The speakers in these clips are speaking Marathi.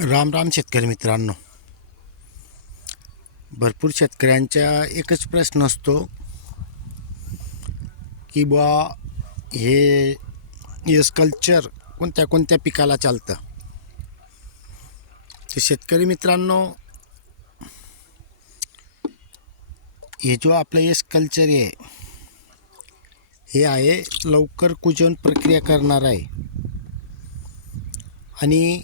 राम राम शेतकरी मित्रांनो. भरपूर शेतकऱ्यांच्या एकच प्रश्न असतो की बा हे यस कल्चर कोणत्या कोणत्या पिकाला चालतं? तर शेतकरी मित्रांनो हे जो आपलं यस कल्चर आहे हे आहे लवकर कुजन प्रक्रिया करणार आहे. आणि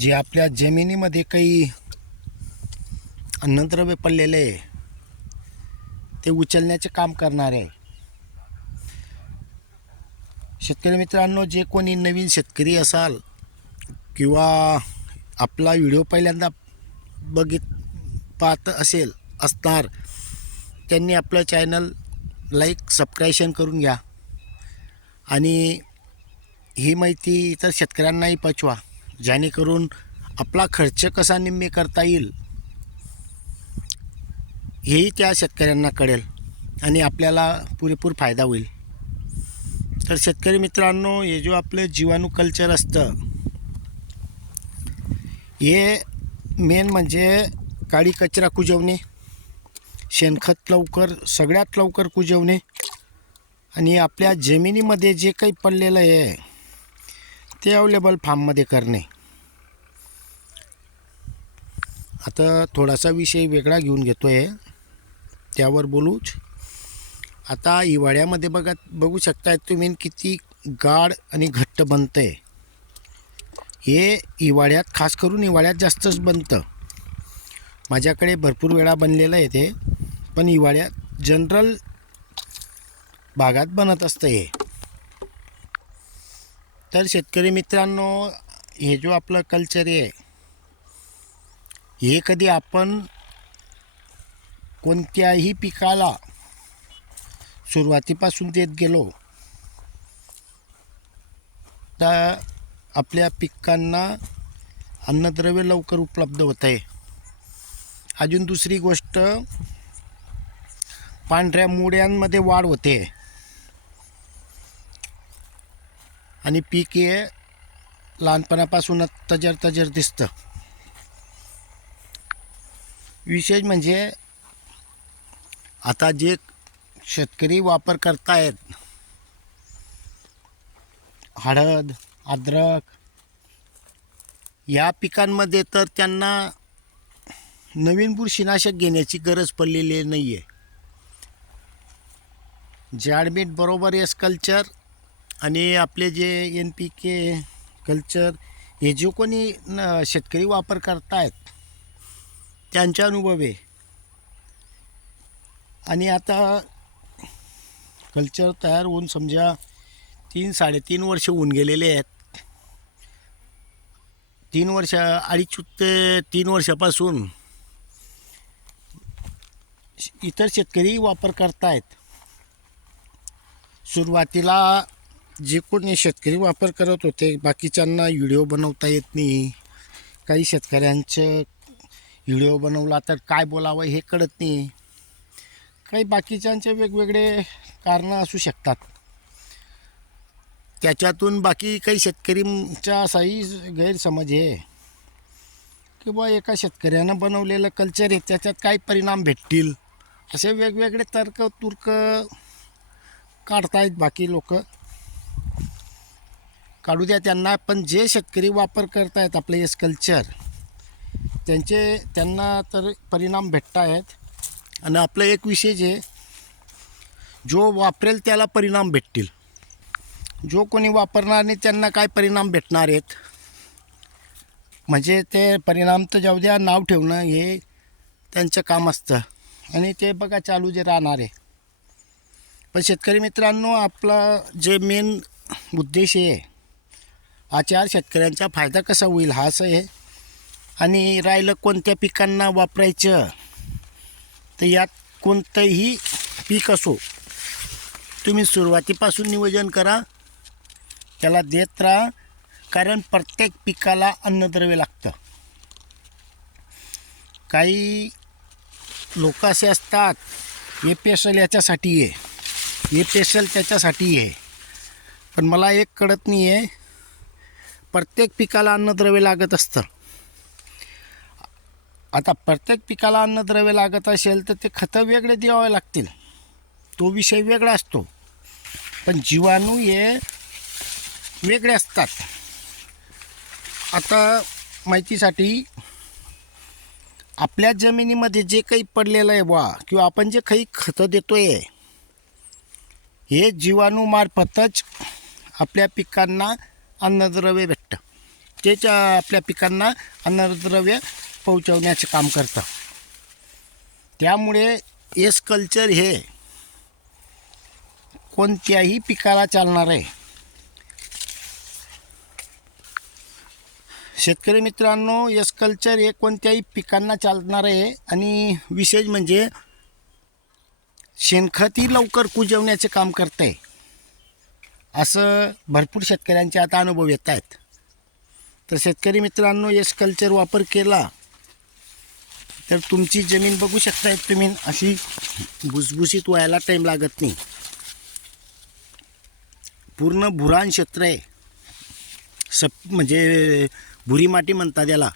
जे आपल्या जमिनीमध्ये काही अन्नद्रव्य पडलेले आहे ते उचलण्याचे काम करणार आहे. शेतकरी मित्रांनो जे कोणी नवीन शेतकरी असाल किंवा आपला व्हिडिओ पहिल्यांदा बघित पाहत असेल असणार त्यांनी आपलं चॅनल लाईक सबस्क्रायशन करून घ्या. आणि ही माहिती इतर शेतकऱ्यांनाही पचवा. जेणेकरून आपला खर्च कसा निम्मे करता येईल हेही त्या शेतकऱ्यांना कळेल आणि आपल्याला पुरेपूर फायदा होईल. तर शेतकरी मित्रांनो हे जो आपलं जीवाणू कल्चर असतं हे मेन म्हणजे काळी कचरा कुजवणे शेणखत लवकर सगळ्यात लवकर कुजवणे आणि आपल्या जमिनीमध्ये जे काही पडलेलं आहे ते अवेलेबल फार्ममध्ये करणे. आता थोडासा विषय वेगळा घेऊन घेतो आहे त्यावर बोलूच. आता हिवाळ्यामध्ये बघा बघू शकताय तुम्ही किती गाढ आणि घट्ट बनतं आहे हे हिवाळ्यात खास करून हिवाळ्यात जास्तच बनतं. माझ्याकडे भरपूर वेळा बनलेलं आहे ते पण हिवाळ्यात जनरल भागात बनत असतं हे. तर शेतकरी मित्रांनो हे जो आपलं कल्चर आहे हे कधी आपण कोणत्याही पिकाला सुरुवातीपासून देत गेलो तर आपल्या पिकांना अन्नद्रव्य लवकर उपलब्ध होत आहे. अजून दुसरी गोष्ट पांढऱ्या मुड्यांमध्ये वाढ होते. आणि पीक हे लहानपणापासूनच तजर तजर दिसतं. विशेष म्हणजे आता जे शेतकरी वापर करतायत हळद अद्रक या पिकांमध्ये तर त्यांना नवीन बुरशीनाशक घेण्याची गरज पडलेली नाही आहे जाडमीठ बरोबर एस कल्चर आणि आपले जे एन पी के कल्चर हे जे कोणी न शेतकरी वापर करतायत त्यांच्या अनुभव. आहे आणि आता कल्चर तयार होऊन समजा तीन साडेतीन वर्ष होऊन गेलेले आहेत. तीन वर्ष अडीच ते तीन वर्षापासून इतर शेतकरी वापर करतायत सुरुवातीला जे कोणी शेतकरी वापर करत होते बाकीच्यांना व्हिडिओ बनवता येत नाही. काही शेतकऱ्यांचं व्हिडिओ बनवला तर काय बोलावं हे कळत नाही. काही बाकीच्यांचे वेगवेगळे कारणं असू शकतात. त्याच्यातून बाकी काही शेतकरींचा असाही गैरसमज आहे की बा एका शेतकऱ्यानं बनवलेलं कल्चर आहे त्याच्यात काय परिणाम भेटतील? असे वेगवेगळे तर्क तुर्क काढतायत बाकी लोक. काढू द्या त्यांना. पण जे शेतकरी वापर करतायत आपलं एस कल्चर त्यांचे त्यांना तर परिणाम भेटत आहेत आणि आपलं एक विषय जे जो वापरेल त्याला परिणाम भेटतील. जो कोणी वापरणार नाही त्यांना काय परिणाम भेटणार आहेत? म्हणजे ते परिणाम तर जाऊ द्या नाव ठेवणं हे त्यांचं काम असतं. आणि ते बघा चालू जे राहणार आहे. पण शेतकरी मित्रांनो आपला जे मेन उद्देश आहे आचार शेतकऱ्यांचा फायदा कसा होईल? हा असं आहे. आणि राहिलं कोणत्या पिकांना वापरायचं? तर यात कोणतंही पीक असो तुम्ही सुरुवातीपासून नियोजन करा. त्याला देत राहा कारण प्रत्येक पिकाला अन्नद्रव्य लागतं. काही लोक असे असतात हे पेशल याच्यासाठी आहे. हे पेशल त्याच्यासाठी आहे. पण मला एक कळत नाही आहे प्रत्येक पिकाला अन्नद्रव्य लागत असतं. आता प्रत्येक पिकाला अन्नद्रव्य लागत असेल तर ते खतं वेगळे द्यावे लागतील. तो विषय वेगळा असतो. पण जीवाणू हे वेगळे असतात. आता माहितीसाठी आपल्या जमिनीमध्ये जे काही पडलेलं आहे वा किंवा आपण जे काही खतं देतो आहे हे जीवाणूमार्फतच आपल्या पिकांना अन्नद्रव्य भेटतं. तेच आपल्या पिकांना अन्नद्रव्य पोहोचवण्याचं काम करतं. त्यामुळे एस कल्चर हे कोणत्याही पिकाला चालणार आहे. शेतकरी मित्रांनो एस कल्चर हे कोणत्याही पिकांना चालणार आहे आणि विशेष म्हणजे शेणखतही लवकर कुजवण्याचे काम करत आहे असं भरपूर शेतकऱ्यांचे आता अनुभव येत आहेत. तर शेतकरी मित्रांनो एस कल्चर वापर केला तर तुमची जमीन बघू शकताय तुम्ही. अशी भुसभुशीत व्हायला टाईम लागत नाही. पूर्ण भुरान क्षेत्र आहे. सप म्हणजे भुरी माती म्हणतात याला.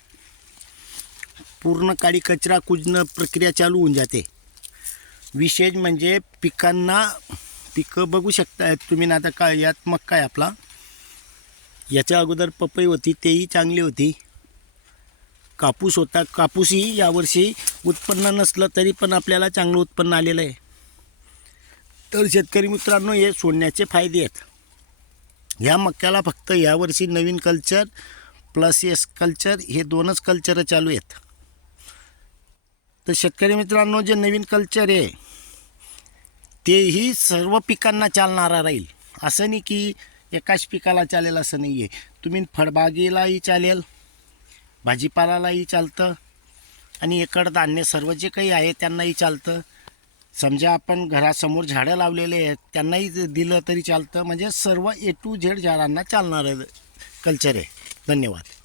पूर्ण काळी कचरा कुजणं प्रक्रिया चालू होऊन जाते. विशेष म्हणजे पिकांना पिकं बघू शकता तुम्ही. ना आता काय यात मग काय आपला. याच्या अगोदर पपई होती तेही चांगली होती. कापूस होता. कापूसही यावर्षी उत्पन्न नसलं तरी पण आपल्याला चांगलं उत्पन्न आलेलं आहे. तर शेतकरी मित्रांनो हे सोडण्याचे फायदे आहेत. ह्या मक्याला फक्त यावर्षी नवीन कल्चर प्लस एस कल्चर हे दोनच कल्चर चालू आहेत. तर शेतकरी मित्रांनो जे नवीन कल्चर आहे तेही सर्व पिकांना चालणारा राहील. असं नाही की एकाच पिकाला चालेल असं नाही आहे तुम्ही फळबागेलाही चालेल भाजीपालालाही चालतं आणि धान्य सर्व जे काही आहे त्यांनाही चालतं. समजा आपण घरासमोर झाडं लावलेले आहेत त्यांनाही दिलं तरी चालतं. म्हणजे सर्व ए टू झेड झाडांना चालणारं कल्चर आहे. धन्यवाद.